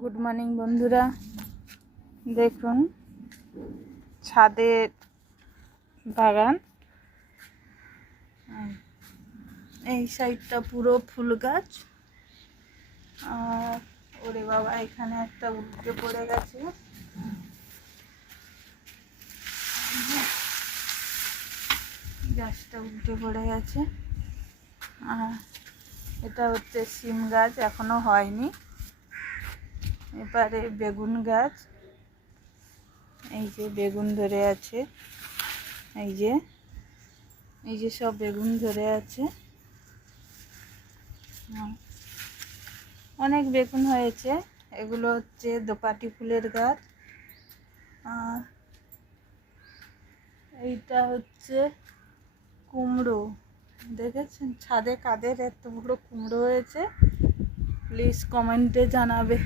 Good morning বন্ধুরা, দেখুন ছাদের বাগান। এই সাইডটা পুরো ফুল গাছ। আর ওরে বাবা, এখানে একটা উল্টে পড়ে গেছে। গাছটা উল্টে পড়ে গেছে। আর এটা হচ্ছে সিম গাছ, এখনো হয়নি। এবারে বেগুন গাছ, এই যে বেগুন ধরে আছে, এই যে সব বেগুন ধরে আছে। অনেক বেগুন হয়েছে। এগুলো হচ্ছে দোপাটি ফুলের গাছ। আর এইটা হচ্ছে কুমড়ো। দেখেছেন ছাদে কাদের এত বড় কুমড়ো হয়েছে? প্লিজ কমেন্টে জানাবে।